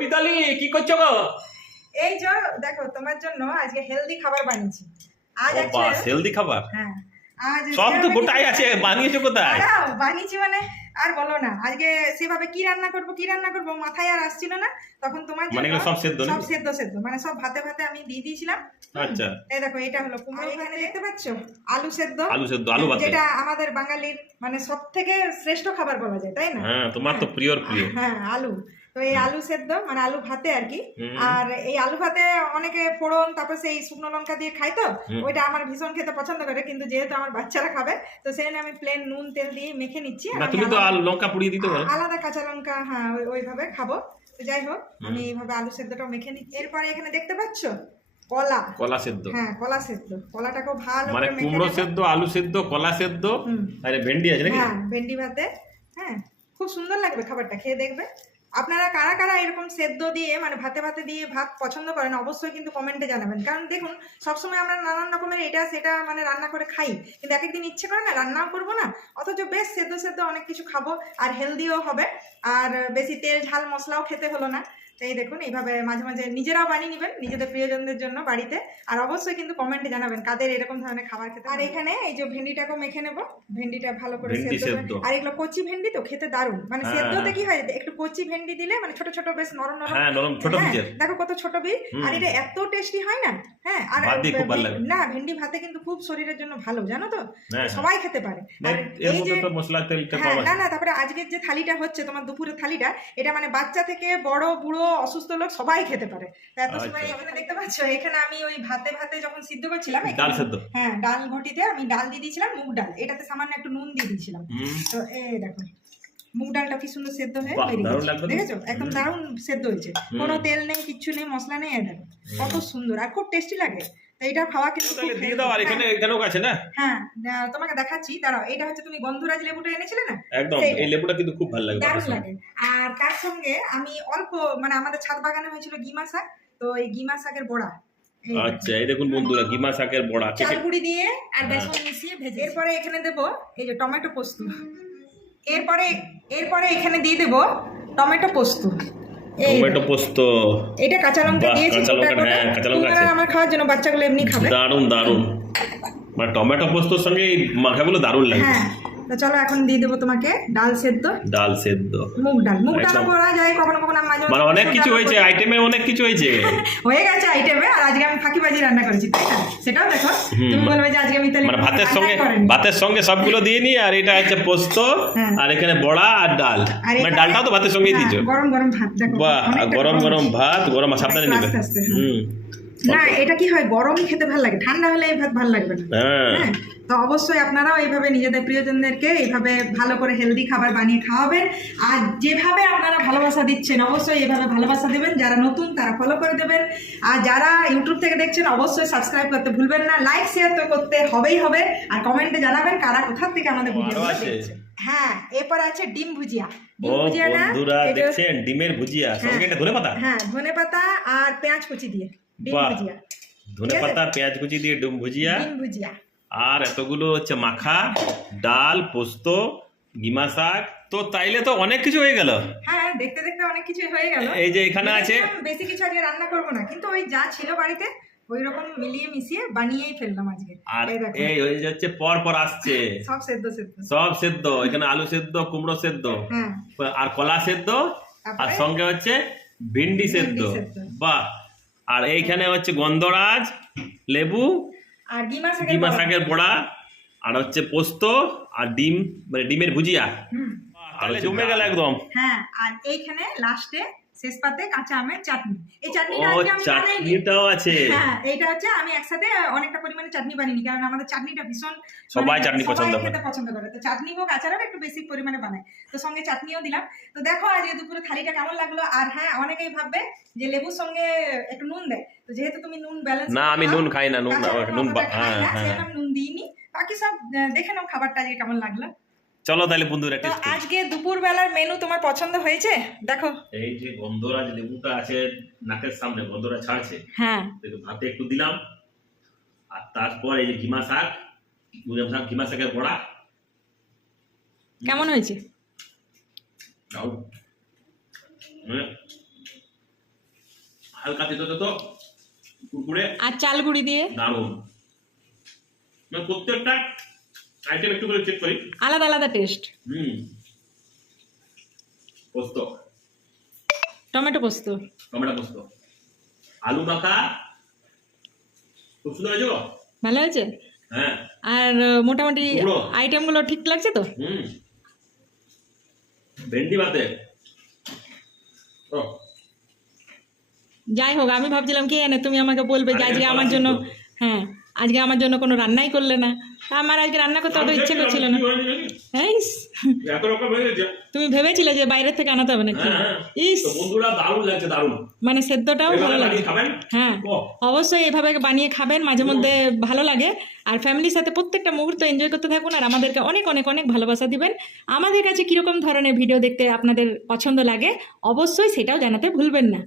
মিতালি কি করছো গো? এই যে দেখো তোমার জন্য আজকে হেলদি খাবার বানিয়েছি। আজ আছে হেলদি খাবার। হ্যাঁ, আজ সব তো গোটাই আছে, বানিয়েছো কোথায়? বানিয়েছি মানে আর বলো না, আজকে সেভাবে কি রান্না করব মাথায় আর আসছিল না। তখন তোমার জন্য মানে সব সেদ্ধ সেদ্ধ মানে সব ভাতে ভাতে আমি দিয়ে দিয়েছিলাম। আচ্ছা, এই দেখো এটা হলো কুমড়ো, এখানে দেখতে পাচ্ছো আলু সেদ্ধ, আলু ভাতে, যেটা আমাদের বাঙালির মানে সবথেকে শ্রেষ্ঠ খাবার বলা যায়, তাই না? হ্যাঁ, তোমার তো প্রিয়। হ্যাঁ, আলু। তো এই আলু সেদ্ধ মানে আলু ভাতে আর কি। আর এই আলু ভাতে অনেকে ফোড়ন তারপর সেই শুকনো লঙ্কা দিয়ে খায়, তো ওইটা আমার ভীষণ খেতে পছন্দ করে, কিন্তু যেহেতু আমার বাচ্চারা খাবে তো সেই জন্য আমি প্লেন নুন তেল দিয়ে মেখে নিচ্ছি। তুমি তো লঙ্কা পুড়িয়ে দিতে পারো, আলাদা কাঁচা লঙ্কা, হ্যাঁ ওইভাবে খাবো। তো যাই হোক, আমি এইভাবে আলু সেদ্ধটা মেখে নিচ্ছি। এরপরে এখানে দেখতে পাচ্ছ কলা সেদ্ধ। হ্যাঁ, কলা সেদ্ধ, কলাটাকে ভালো মানে কুমড়ো সেদ্ধ, আলু সেদ্ধ, কলা সেদ্ধ, আরে ভেন্ডি আছে নাকি? হ্যাঁ, ভেন্ডি ভাতে। হ্যাঁ, খুব সুন্দর লাগবে খাবারটা, খেয়ে দেখবে। আপনারা কারা কারা এরকম সেদ্ধ দিয়ে মানে ভাতে ভাতে দিয়ে ভাত পছন্দ করেন অবশ্যই কিন্তু কমেন্টে জানাবেন। কারণ দেখুন, সবসময় আমরা নানান রকমের এটা সেটা মানে রান্না করে খাই, কিন্তু এক একদিন ইচ্ছে করে না রান্নাও করবো না, অথচ বেশ সেদ্ধ সেদ্ধ অনেক কিছু খাবো আর হেলদিও হবে, আর বেশি তেল ঝাল মশলাও খেতে হলো না। এই দেখুন, এইভাবে মাঝে মাঝে নিজেরাও বানিয়ে নেবেন নিজেদের প্রিয়জনদের জন্য বাড়িতে, আর অবশ্যই কিন্তু কমেন্টে জানাবেন কাদের এরকম ধরনের খাবার খেতে। আর এখানে এই যে ভেন্ডিটাকে মেখে নেব, ভেন্ডিটা ভালো করে সেদ্ধ, আর এগুলো কচি ভেন্ডি তো খেতে দারুণ, মানে সেদ্ধতে কি হয় একটু কচি ভেন্ডি দিলে মানে ছোট ছোট বেশ নরম নরম ছোট, দেখো কত ছোট বীজ, আর এটা এত টেস্টি হয় না। হ্যাঁ, আর না ভেন্ডি ভাতে কিন্তু খুব শরীরের জন্য ভালো, জানো তো, সবাই খেতে পারে। আর এই যে না না, তারপরে আজকের যে থালিটা হচ্ছে তোমার দুপুরের থালিটা, এটা মানে বাচ্চা থেকে বড় বুড়ো অসুস্থ লোক সবাই খেতে পারে। এত সময় এখানে দেখতে পাচ্ছ, এখানে আমি ওই ভাতে ভাতে যখন সিদ্ধ করছিলাম ডাল সেদ্ধ, হ্যাঁ ডাল ঘটিতে আমি ডাল দিয়ে দিয়েছিলাম, মুগ ডাল, এটাতে সামান্য একটু নুন দিয়ে দিয়েছিলাম। তো এই দেখো মুগ ডালটা কি সুন্দর সেদ্ধ হয়ে দেখেছো, একদম দারুণ সেদ্ধ হয়েছে, কোনো তেল নেই, কিচ্ছু নেই, মশলা নেই, দেখো কত সুন্দর আর খুব টেস্টি লাগে। এটা খাওয়া কিন্তু হ্যাঁ, তোমাকে দেখাচ্ছি, দাঁড়াও। এটা হচ্ছে তুমি গন্ধরাজ লেবুটা এনেছিলে না, একদম এই লেবুটা কিন্তু খুব ভালো লাগে, দারুণ লাগে। আর তার সঙ্গে আমি অল্প মানে আমাদের ছাদ বাগানে হয়েছিল গিমা শাক, তো এই গিমা শাকের বড়া। আচ্ছা, এই দেখুন বন্ধুরা, গিমা শাকের বড়া চাল গুঁড়ি দিয়ে আর বেসন মিশিয়ে ভেজে। এরপরে এখানে দেবো এই যে টমেটো পোস্ত। এরপরে এখানে দিয়ে দেবো টমেটো পোস্ত। এটা কাঁচা লঙ্কা দিয়েছি, কাঁচা লঙ্কা আমার খাওয়ার জন্য, বাচ্চাগুলো এমনি খাবে। দারুণ মানে টমেটো পোস্তর সঙ্গে এই মাখাগুলো দারুণ লাগে। হ্যাঁ, তো চলো এখন দিয়ে দেবো তোমাকে ডাল সেদ্ধ, মুগ ডাল করা যায় কখনো কখনো, মানে অনেক কিছু হয়েছে আইটেমে, অনেক কিছু হয়েছে হয়ে গেছে আইটেমে। আর আজকে আমি ফাঁকিবাজি রান্না করেছি, তাই না? সেটাও দেখো, তুমি বলবে যে আজকে আমি তাহলে মানে ভাতের সঙ্গে সবগুলো দিয়ে নি, আর এটা হচ্ছে পোস্ত, আর এখানে বড়া আর ডাল, মানে ডালটাও তো ভাতের সঙ্গেই দিয়েছো। গরম গরম ভাত, দেখো বাহ, গরম ভাত, গরম সাবধানে নেবে। না, এটা কি হয় গরমই খেতে ভালো লাগে, ঠান্ডা হলে এই ভাত ভালো লাগবে না। হ্যাঁ, তো অবশ্যই আপনারাও এইভাবে নিজেদের প্রিয়জনদেরকে এইভাবে ভালো করে হেলদি খাবার বানিয়ে খাওয়াবেন। আর যেভাবে আপনারা ভালোবাসা দিচ্ছেন অবশ্যই এইভাবে ভালোবাসা দেবেন, যারা নতুন তারা ফলো করে দেবেন, আর যারা ইউটিউব থেকে দেখছেন অবশ্যই সাবস্ক্রাইব করতে ভুলবেন না, লাইক শেয়ার তো করতে হবেই হবে, আর কমেন্টে জানাবেন কারা কোথা থেকে আমাদের ভিডিওগুলো দেখছেন। হ্যাঁ, এরপর আছে ডিম ভুজিয়া। বন্ধুরা দেখছেন ডিমের ভুজিয়া, সঙ্গে এটা ধনেপাতা, হ্যাঁ ধনেপাতা আর পেঁয়াজ কুচি দিয়ে ডিম ভুজিয়া, ধনেপাতা পেঁয়াজ কুচি দিয়ে ডিম ভুজিয়া, আর এতগুলো হচ্ছে মাখা ডাল, পোস্ত, গিমা শাক, তো তাইলে তো অনেক কিছু হয়ে গেল। হ্যাঁ, দেখতে দেখতে অনেক কিছু হয়ে গেল। এই যে এখানে আছে, বেশি কিছু আজকে রান্না করব না, কিন্তু ওই যা ছিল বাড়িতে ওই রকম মিলিয়ে মিশিয়ে বানিয়েই ফেললাম আজকে। আর এই হয়ে যাচ্ছে পর আসছে সব সেদ্ধ, এখানে আলু সেদ্ধ, কুমড়ো সেদ্ধ, আর কলা সেদ্ধ, আর সঙ্গে হচ্ছে ভিন্ডি সেদ্ধ, বাহ। আর এইখানে হচ্ছে গন্ধরাজ লেবু আর গিমা শাকের বড়া, আর হচ্ছে পোস্ত, আর ডিম মানে ডিমের ভুজিয়া, তাহলে জমে গেল একদম। হ্যাঁ, আর এইখানে লাস্টে শেষ পাতে কাঁচা আমের চাটনি। এই চাটনিটাও আছে। হ্যাঁ, এইটা হচ্ছে আমি একসাথে অনেকটা পরিমাণে চাটনি বানিয়ে, কারণ আমাদের চাটনিটা ভীষণ সবাই চাটনি খেতে পছন্দ করে, তো চাটনি হোক আচারও একটু বেশি পরিমাণে বানায়, তো সঙ্গে চাটনিও দিলাম। তো দেখো আজকে দুপুরে থালিটা কেমন লাগলো। আর হ্যাঁ, অনেকেই ভাববে যে লেবুর সঙ্গে একটু নুন দেয়, তো যেহেতু তুমি নুন ব্যালেন্স, না আমি নুন খাই না, নুন নুন দিইনি, বাকি সব দেখে নাও খাবারটা আজকে কেমন লাগলো। চলো তাহলে বন্ধুরা, আজকে দুপুর বেলার মেনু তোমার পছন্দ হয়েছে? দেখো এই যে গন্ধরাজ লেবুটা আছে নাকের সামনে, গন্ধরাজ ছাড়ছে, হ্যাঁ ভাতে একটু দিলাম, আর তারপর এই যে গিমা শাকের বড়া, কেমন হয়েছে? হালকা তেতো তেতো কুরকুরে আর চাল গুঁড়ি দিয়ে দারুণ। মানে প্রত্যেকটা আইটেম একটু করে চেক করি, আলাদা আলাদা টেস্ট। পোস্ত, টমেটো পোস্ত, টমেটো পোস্ত, আলু মাখা, খুব সুন্দর হয়েছে গো। ভালো হয়েছে। হ্যাঁ, আর মোটামুটি পুরো। আইটেমগুলো ঠিক লাগছে তো? ভেন্ডি ভাতে। ও, যাই হোক, আমি ভাবছিলাম কি জানে তুমি আমাকে বলবে যে আরে আজকে কলা আমার জন্য, সিদ্ধ। হ্যাঁ আজকে আমার জন্য কোনো রান্নাই করলে না। তা আমার আজকে রান্না করতে অত ইচ্ছে করছিল না। হ্যাঁ, ইস, এত রকম হয়ে গেছে। তুমি ভেবেছিলে যে বাইরে থেকে আনাতে হবে নাকি? হ্যাঁ, হ্যাঁ। ইস, তো বন্ধুরা দারুণ লাগছে, দারুণ। মানে সেদ্ধটাও ভালো এভাবে লাগে। বানিয়ে খাবেন? হ্যাঁ, ও, অবশ্যই এভাবে বানিয়ে খাবেন, মাঝে মধ্যে ভালো লাগে। আর ফ্যামিলির সাথে প্রত্যেকটা মুহূর্ত এনজয় করতে থাকুন, আর আমাদেরকে অনেক অনেক অনেক ভালোবাসা দিবেন। আমাদের কাছে কীরকম ধরনের ভিডিও দেখতে আপনাদের পছন্দ লাগে অবশ্যই সেটাও জানাতে ভুলবেন না।